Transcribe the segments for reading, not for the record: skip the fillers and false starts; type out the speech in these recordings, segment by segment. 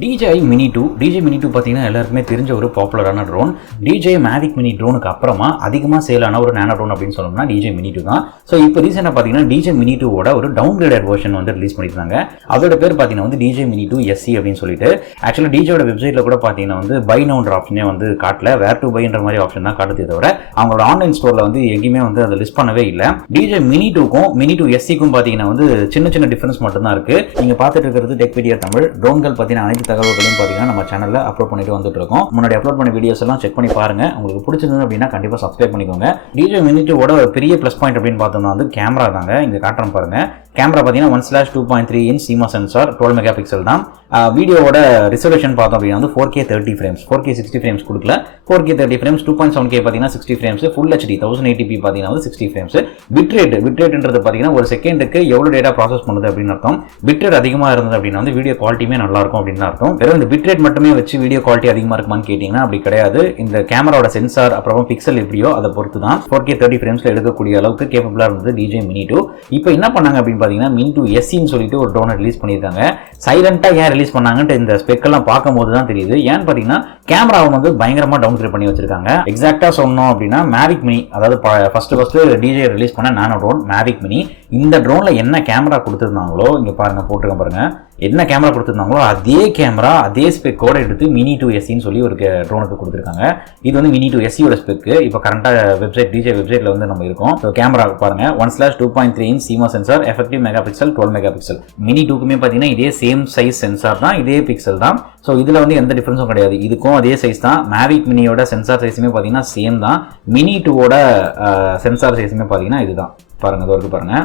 DJI Mini 2 DJI Mini 2 பார்த்தீங்கன்னா எல்லாருக்குமே தெரிஞ்ச ஒரு பாப்புலரான ட்ரோன். DJI Mavic Mini ட்ரோனுக்கு அப்புறமா அதிகமாக சேல் ஆன ஒரு நானோ ட்ரோன் அப்படின்னு சொல்லணும்னா DJI Mini 2 தான். ஸோ இப்போ ரீசெண்டாக பார்த்தீங்கன்னா DJI Mini 2 ஓட ஒரு டவுன்கிரேடட் வெர்ஷன் வந்து ரிலீஸ் பண்ணியிருந்தாங்க. அதோட பேர் பார்த்தீங்கன்னா வந்து DJI Mini 2 SE அப்படின்னு சொல்லிட்டு. ஆக்சுவலாக DJIயோட வெப்சைட்டில் கூட பார்த்தீங்கன்னா வந்து பை நவுன்ற ஆப்ஷனே வந்து காட்டல, வேர் டு பைன்ற மாதிரி ஆப்ஷன் தான் காட்டுதே தவிர அவங்களோட ஆன்லைன் ஸ்டோரில் வந்து எங்கேயுமே வந்து அதை லிஸ்ட் பண்ணவே இல்லை. DJI Mini 2க்கும் Mini 2 SEக்கும் பார்த்தீங்கன்னா வந்து சின்ன சின்ன டிஃபரன்ஸ் மட்டும்தான் இருக்கு. நீங்க பார்த்துட்டு இருக்கிறது டெக்பீடியா தமிழ். ட்ரோன்கள் பற்றின அனைத்து தகவல்களையும் பார்த்தீங்கன்னா நம்ம சேனல்ல அப்லோட் பண்ணிட்டு வந்துட்டு இருக்கோம். முன்னாடி அப்லோட் பண்ண வீடியோஸ் எல்லாம் செக் பண்ணி பாருங்க. உங்களுக்கு பிடிச்சிருந்தது அப்படின்னா கண்டிப்பா சப்ஸ்கிரைப் பண்ணிக்கோங்க. DJI Mini 2 ஓட ஒரு பெரிய ப்ளஸ் பாயிண்ட் அப்படின்னு பார்த்தோம்னா வந்து கேமரா தாங்க. இங்க காட்டுறேன் பாருங்க. கேமரா பார்த்தீங்கன்னா 1/2.3 inch CMOS sensor 12 mega pixel தான். வீடியோவோட ரிசல்யூஷன் பார்த்தோம் அப்படின்னா வந்து 4K 30 ஃப்ரேம்ஸ், 4K 60 ஃப்ரேம்ஸ் கொடுக்கல, 4K 30 ஃப்ரேம்ஸ், 2.7K பார்த்தீங்கன்னா 60 ஃப்ரேம்ஸ், ஃபுல் HD 1080p பார்த்தீங்கன்னா வந்து 60 ஃப்ரேம்ஸ். பிட்ரேட்ன்றது பார்த்தீங்கன்னா ஒரு செகண்டுக்கு எவ்வளவு டேட்டா ப்ராசஸ் பண்ணுது அப்படின்னு அர்த்தம். பிட்ரேட் அதிகமாக இருந்தது அப்படின்னா வந்து வீடியோ குவாலிட்டியுமே நல்லா இருக்கும் அப்படின்னு அர்த்தம். வெறும் இந்த பிட்ரேட் மட்டுமே வச்சு வீடியோ குவாலிட்டி அதிகமாக இருக்குமான்னு கேட்டிங்கன்னா அப்படி கிடையாது. இந்த கேமராவோட சென்சார் அப்புறம் பிக்சல் எப்படியோ அதை பொறுத்து தான் 4K 30 ஃப்ரேம்ஸ்ல எடுக்கக்கூடிய அளவுக்கு கேப்பபிளா இருந்தது DJI Mini 2. இப்போ என்ன பண்ணாங்க அப்படின்னு பார்த்தீங்கன்னா Mini 2 SEன்னு சொல்லிட்டு ஒரு ட்ரோனை ரிலீஸ் பண்ணியிருக்காங்க. சைலண்டா ஏன் ரிலீஸ் பண்ணாங்கன்ட்டு இந்த ஸ்பெக்கெல்லாம் பார்க்கும்போது தான் தெரியுது. ஏன்னு பார்த்தீங்கன்னா கேமராவை வந்து பயங்கரமா டவுன் கிரேட் பண்ணி வச்சிருக்காங்க. எக்ஸாக்டா சொன்னோம் அப்படின்னா Mavic Mini, அதாவது ஃபர்ஸ்ட் DJI ரிலீஸ் பண்ண நானோ ட்ரோன் Mavic Mini, இந்த ட்ரோன்ல என்ன கேமரா கொடுத்துருந்தாங்களோ இங்க பாருங்க, போட்டுருக்க பாருங்க, என்ன கேமரா கொடுத்துருந்தாங்களோ அதே கேமரா அதே ஸ்பெக்கோட எடுத்து Mini 2 SEன்னு சொல்லி ஒரு ட்ரோனுக்கு கொடுத்துருக்காங்க. இது வந்து Mini 2 SEயோட ஸ்பெக்கு. இப்போ கரண்டா DJI வெப்சைட்ல வந்து நம்ம இருக்கோம். கேமரா பாருங்க, 1/2.3 inch CMOS sensor, effective mega pixel 12 mega pixel. Mini 2க்குமே பார்த்தீங்கன்னா இதே சேம் சைஸ் சென்சார் தான், இதே பிக்சல் தான். ஸோ இதில் வந்து எந்த டிஃபரன்ஸும் கிடையாது. இதுக்கும் அதே சைஸ் தான். Mavic Miniயோட சென்சார் சைஸுமே பார்த்தீங்கன்னா சேம் தான். Mini 2ஓட சென்சார் சைஸுமே பார்த்தீங்கன்னா இதுதான். பாருங்க, இது வரைக்கும் பாருங்க,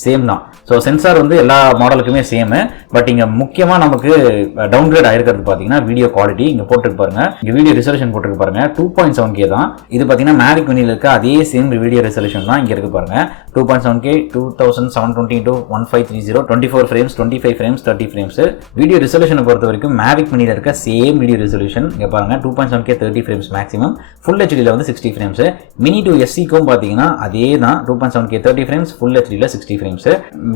சேம் தான். ஸோ சென்சார் வந்து எல்லா மாடலுக்குமே சேமு. பட் இங்கே முக்கியமாக நமக்கு டவுன்கிரேட் ஆயிருக்கிறது பார்த்தீங்கன்னா வீடியோ குவாலிட்டி. இங்கே போட்டுருக்கு பாருங்க, இங்கே வீடியோ ரிசல்யூஷன் போட்டுருக்கு பாருங்க, 2.7K தான். இது பார்த்தீங்கன்னா Mavic Miniயில் இருக்க அதே சேம் வீடியோ ரெசல்யூஷன் தான் இங்கே இருக்கு பாருங்க. 2.7K 2720x1530, 24 frames, 25 frames, 30 frames. Video ரிசல்யூஷனை பொறுத்த வரைக்கும் Mavic Miniயில் இருக்க சேம் வீடியோ ரெசல்யூஷன் இங்கே பாருங்க, 2.7K 30 ஃப்ரேம்ஸ் மேக்ஸிமம், ஃபுல் HDயில் வந்து 60 ஃப்ரேம்ஸ். Mini 2 SEக்கும் பார்த்தீங்கன்னா அதே தான், 2.7K 30 ஃப்ரேம்ஸ், ஃபுல் HDயில் 60 ஃப்ரேம்ஸ்.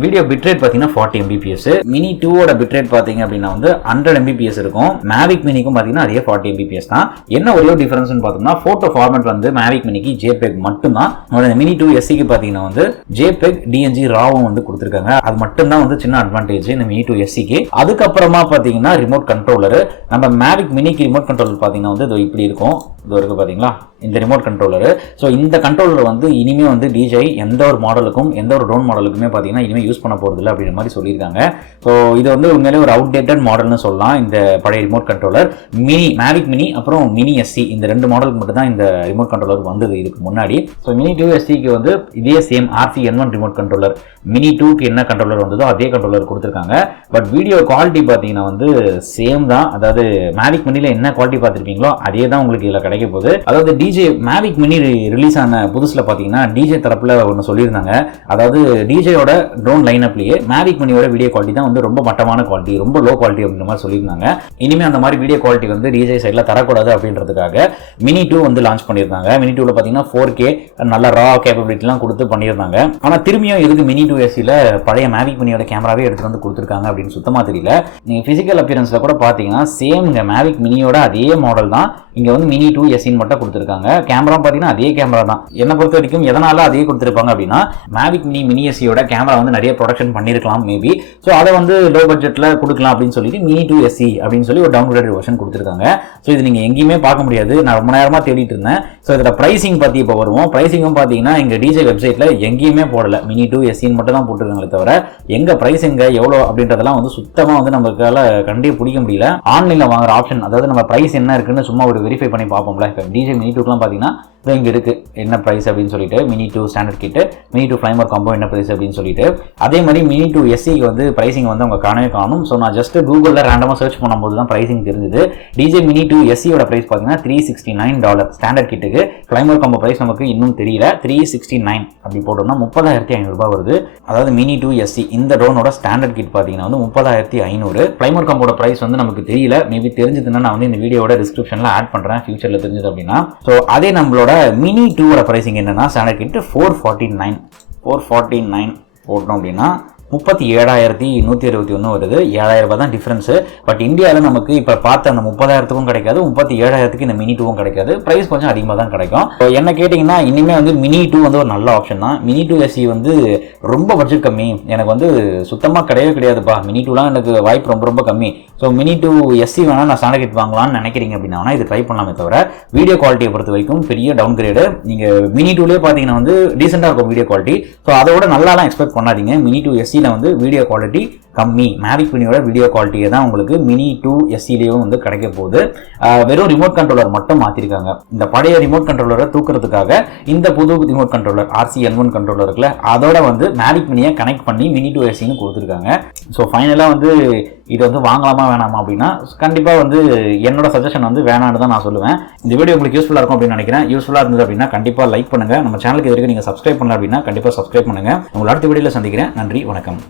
வீடியோ பிட்ரேட் பார்த்தீங்கன்னா 40 Mbps. Mini 2ஓட பிட்ரேட் பார்த்தீங்க அப்படின்னா வந்து 100 Mbps இருக்கும். Mavic Miniக்கும் பார்த்தீங்கன்னா அதே 40 Mbps தான். என்ன ஒரே டிஃபரன்ஸ்னு பார்த்தோம்னா போட்டோ ஃபார்மேட் வந்து Mavic Miniக்கு JPEG மட்டும் தான். Mini 2 SEக்கு பார்த்தீங்கன்னா வந்து JPEG DNG ராவும் வந்து கொடுத்துருக்காங்க. அது மட்டும் தான் வந்து சின்ன அட்வான்டேஜ் இந்த Mini 2 SEக்கு. அதுக்கப்புறமா பார்த்தீங்கன்னா ரிமோட் கண்ட்ரோலர். நம்ம Mavic Miniக்கு ரிமோட் கண்ட்ரோலர் பார்த்தீங்கன்னா வந்து இது இப்படி இருக்கும். இது இருக்கு பார்த்தீங்களா, இந்த ரிமோட் கண்ட்ரோலர். ஸோ இந்த கண்ட்ரோலர் வந்து இனிமே வந்து DJI எந்த ஒரு மாடலுக்கும் எந்த ஒரு ட்ரோன் மாடலுக்குமே பார்த்தீங்கன்னா இனிமேல் யூஸ் பண்ண போகிறது இல்லை அப்படின்ற மாதிரி சொல்லியிருக்காங்க. ஸோ இது வந்து உண்மையிலே ஒரு அவுடேட்டட் மாடல்னு சொல்லலாம். இந்த பழைய ரிமோட் கண்ட்ரோலர் Mavic Mini அப்புறம் Mini SE இந்த ரெண்டு மாடலுக்கு மட்டும் தான் இந்த ரிமோட் கண்ட்ரோலர் வந்தது இதுக்கு முன்னாடி. ஸோ Mini 2 SEக்கு வந்து இதே same RC-N1 remote controller, Mini 2க்கு என்ன கண்ட்ரோலர் வந்ததோ அதே கண்ட்ரோலர் கொடுத்துருக்காங்க. பட் வீடியோ குவாலிட்டி பார்த்தீங்கன்னா வந்து சேம் தான். அதாவது Mavic Miniயில் என்ன குவாலிட்டி பார்த்துருப்பீங்களோ அதே தான் உங்களுக்கு இதில் கிடைக்க போகுது. அதாவது Mavic Mini ரிலீஸ் ஆன புதுசுல பார்த்தீங்கன்னா DJI தரப்புல ஒன்று சொல்லியிருந்தாங்க. அதாவது DJIயோட ட்ரோன் லைனப்லேயே Mavic Miniயோட வீடியோ குவாலிட்டி தான் வந்து ரொம்ப மட்டமான குவாலிட்டி, ரொம்ப லோ குவாலிட்டி அப்படின்ற மாதிரி சொல்லியிருந்தாங்க. இனிமேல் அந்த மாதிரி வீடியோ குவாலிட்டி வந்து DJI சைடில் தரக்கூடாது அப்படின்றதுக்காக Mini 2 வந்து லான்ச் பண்ணியிருந்தாங்க. Mini 2ல பார்த்தீங்கன்னா 4K நல்ல ரா கேப்பபிலிட்டிலாம் கொடுத்து பண்ணியிருந்தாங்க. ஆனால் திரும்பியும் எதுக்கு Mini 2 SEல பழைய Mavic Miniயோட கேமராவே எடுத்துட்டு வந்து கொடுத்துருக்காங்க அப்படின்னு சுத்தமாக தெரியல. நீங்கள் ஃபிசிக்கல் அப்பியரன்ஸ்ல கூட பார்த்தீங்கன்னா சேம் இங்கே Mavic Miniயோட அதே மாடல் தான் இங்கே வந்து Mini 2 SEன்னு மட்டும் கொடுத்துருக்காங்க. கேமரா பார்த்தீங்கன்னா அதே கேமரா தான். என்னை பொறுத்த வரைக்கும் எதனால அதே கொடுத்துருப்பாங்க அப்படின்னா Mavic Mini SEயோட கேமரா வந்து நிறைய ப்ரொடக்ஷன் பண்ணியிருக்கலாம் மேபி. ஸோ அதை வந்து லோ பட்ஜெட்டில் கொடுக்கலாம் அப்படின்னு சொல்லிட்டு Mini 2 SE அப்படின்னு சொல்லி ஒரு டவுன்கிரேடட் வெர்ஷன் கொடுத்துருக்காங்க. ஸோ இது நீங்கள் எங்கேயுமே பார்க்க முடியாது. நான் ரொம்ப நேரமாக தேடிட்டு இருந்தேன். ஸோ இதில் ப்ரைசிங் பற்றி இப்போ வருவோம். ப்ரைசிங்கும் பார்த்தீங்கன்னா எங்கள் DJI வெப்சைட்டில் எங்கேயுமே போடலை, Mini 2 SEன்னு மட்டும் தான் போட்டுருக்காங்களே தவிர எங்க ப்ரைஸ் எங்க எவ்வளோ அப்படின்றதெல்லாம் வந்து சுத்தமாக வந்து நம்மளுக்கால கண்டே பிடிக்க முடியல. ஆன்லைனில் வாங்குற ஆப்ஷன், அதாவது நம்ம ப்ரைஸ் என்ன இருக்குன்னு சும்மா ஒரு வெரிஃபை பண்ணி பார்ப்போம்ல. இப்போ DJI Mini 2க்குலாம் பார்த்தீங்கன்னா இங்கே இருக்கு என்ன ப்ரைஸ் அப்படின்னு சொல்லிட்டு, Mini 2 ஸ்டாண்டர்ட் கிட்டு, Mini 2 ஃப்ளைமர் காம்போ என்ன ப்ரைஸ் அப்படின்னு சொல்லிட்டு. அதே மாதிரி Mini 2 SEக்கு வந்து ப்ரைசிங் வந்து அவங்க காணவே காணும். ஸோ நான் ஜஸ்ட் கூகுளில் ரேண்டமாக சர்ச் பண்ணும்போது தான் ப்ரைசிங் தெரிஞ்சுது. DJI Mini 2 SEயோட ப்ரைஸ் பார்த்தீங்கன்னா $369 ஸ்டாண்டர்ட் கிட்டுக்கு. ஃப்ளைமர் காம்போ ப்ரைஸ் நமக்கு இன்னும் தெரியல. 369 அப்படி போட்டோம்னா 30,500 வருது. அதாவது Mini 2 SE இந்த ட்ரோனோட ஸ்டாண்டர்ட் கிட் பார்த்தீங்கன்னா வந்து 30,500. ஃப்ளைமர் காம்போட ப்ரைஸ் வந்து நமக்கு தெரியல. மேபி தெரிஞ்சதுன்னா நான் வந்து இந்த வீடியோட டிஸ்கிரிப்ஷனில் ஆட் பண்ணுறேன் ஃபியூச்சரில் தெரிஞ்சது அப்படின்னா. ஸோ அதே நம்மளோட Mini 2ஓட ப்ரைசிங் என்னன்னா ஸ்டாண்டர்ட் கிட் 449 போட்டோம் அப்படின்னா 37,121 வருது. 7,000 ரூபாய் தான் டிஃபரன்ஸு. பட் இந்தியாவில் நமக்கு இப்போ பார்த்த அந்த 30,000க்கும் கிடைக்காது, 37,000க்கு இந்த மினி 2வும் கிடைக்காது. ப்ரைஸ் கொஞ்சம் அதிகமாக தான் கிடைக்கும். என்ன கேட்டிங்கன்னா இனிமேல் வந்து மினி 2 வந்து ஒரு நல்ல ஆப்ஷன் தான். மினி 2 SE வந்து ரொம்ப பட்ஜெட் கம்மி, எனக்கு வந்து சுத்தமாக கிடையாதுப்பா, மினி 2லாம் எனக்கு வாய்ப்பு ரொம்ப ரொம்ப கம்மி. ஸோ மினி 2 SE வேணால் நான் ஸ்டாண்டர்ட் கிட் வாங்கலாம்னு நினைக்கிறீங்க அப்படின்னா இது ட்ரை பண்ணலாமே தவிர வீடியோ குவாலிட்டியை பொறுத்த வரைக்கும் பெரிய டவுன் கிரேடு. நீங்கள் மினி 2லேயே பார்த்தீங்கன்னா வந்து டீசெண்டாக இருக்கும் வீடியோ குவாலிட்டி. ஸோ அதோட நல்லாலாம் எக்ஸ்பெக்ட் பண்ணாதீங்க. மினி 2 SEல வந்து வீடியோ குவாலிட்டி கம்மி. மேவிக் மினியோட வீடியோ குவாலிட்டியை தான் உங்களுக்கு மினி 2 SEலேயும் வந்து கிடைக்க போகுது. வெறும் ரிமோட் கண்ட்ரோலர் மட்டும் மாற்றிருக்காங்க. இந்த பழைய ரிமோட் கண்ட்ரோலரை தூக்குறதுக்காக இந்த புது ரிமோட் கண்ட்ரோலர் RC-N1 கண்ட்ரோலர் இருக்குல்ல, அதோட வந்து மேவிக் மினியை கனெக்ட் பண்ணி மினி 2 SEன்னு கொடுத்துருக்காங்க. ஸோ ஃபைனலாக வந்து இது வந்து வாங்கலாமா வேணாமா அப்படின்னா கண்டிப்பாக வந்து என்னோட சஜஷன் வந்து வேணான்னு தான் நான் சொல்லுவேன். இந்த வீடியோ உங்களுக்கு யூஸ்ஃபுல்லாக இருக்கும் அப்படின்னு நினைக்கிறேன். யூஸ்ஃபுல்லாக இருந்தது அப்படின்னா கண்டிப்பாக லைக் பண்ணுங்கள். நம்ம சேனலுக்கு இது வரைக்கும் நீங்கள் சப்ஸ்கிரைப் பண்ணல அப்படின்னா கண்டிப்பாக சப்ஸ்கிரைப் பண்ணுங்கள். உங்களை அடுத்த வீடியோவில் சந்திக்கிறேன். நன்றி, வணக்கம்.